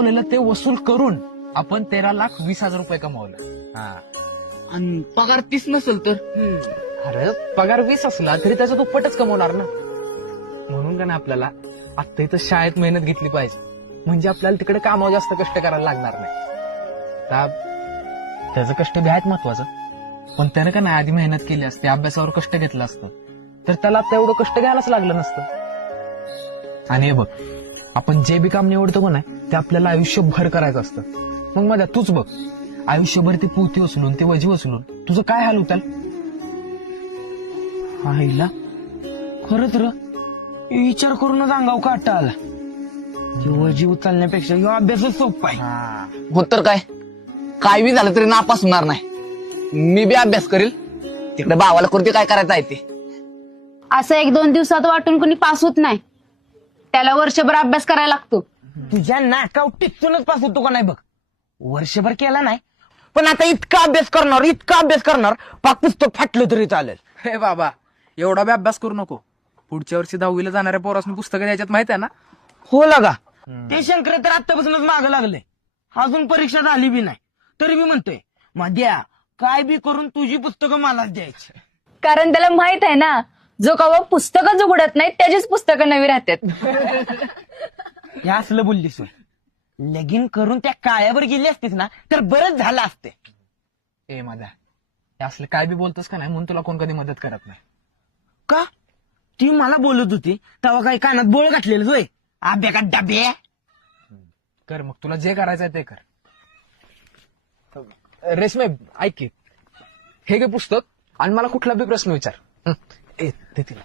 आपल्याला ते वसूल करून आपण 13,20,000 कमावलं. आणि पगार 30 नसेल तर अरे पगार 20 असला तरी त्याचा दुप्पटच कमवणार ना. म्हणून का ना आपल्याला आता इथं शाळेत मेहनत घेतली पाहिजे, म्हणजे आपल्याला तिकडे कामावर जास्त कष्ट करायला लागणार नाही. त्याचं कष्ट बी आहेत महत्वाचं, पण त्यानं का नाही आधी मेहनत केली असते, अभ्यासावर कष्ट घेतलं असतं तर त्याला तेवढं कष्ट घ्यायलाच लागलं नसतं. आणि हे बघ, आपण जे बी काम निवडतो का नाही ते आपल्याला आयुष्यभर करायचं असतं. मग माझ्या तूच बघ, आयुष्यभर ती पोती उचलून ते वजी उचलून तुझं काय हाल होताल. आईला खरंच र विचार करूनच अंगाव काटा आला. जीव उचलण्यापेक्षा ह्यो अभ्यासच सोपा आहे. होत तर काय बी झालं तरी नापास होणार नाही. मी बी अभ्यास करेल, तिकडे भावाला करते काय करायचं आहे ते. असं 1-2 दिवसात वाटून कोणी पास होत नाही, त्याला वर्षभर अभ्यास करायला लागतो. तुझ्या नाकाव टिचूनच पास होतो का नाही बघ. वर्षभर केला नाही, पण आता इतका अभ्यास करणार पाक पुस्तक फाटलं तरी चालेल. हे बाबा, एवढा बी अभ्यास करू नको. पुढच्या वर्षी 10वीला जाणाऱ्या पोरासनी पुस्तकं द्यायच्यात माहित आहे ना. हो लागा, ते शंकर तर आतापासूनच मागं लागले. अजून परीक्षा झाली बी नाही तरी बी म्हणतोय मध्या काय बी करून तुझी पुस्तकं मलाच द्यायची. कारण त्याला माहित आहे ना, जो कवा पुस्तकच उघडत नाही त्याचीच पुस्तकं नवी राहतात. हे असलं बोललीस होय. लगीन करून त्या काळ्यावर गेली असतीस ना तर बरंच झालं असते. ए माझा, हे असलं काय बी बोलतोस का नाही, म्हणून तुला कोण कधी मदत करत नाही. का ती मला बोलत होती तेव्हा काही कानात बोळ घातलेलं होय. आब्या का डब्या. कर मग, तुला जे करायचंय ते कर. रेशमे ऐक की, हे घे पुस्तक आणि मला कुठला बी प्रश्न विचार. ए, दे तिला.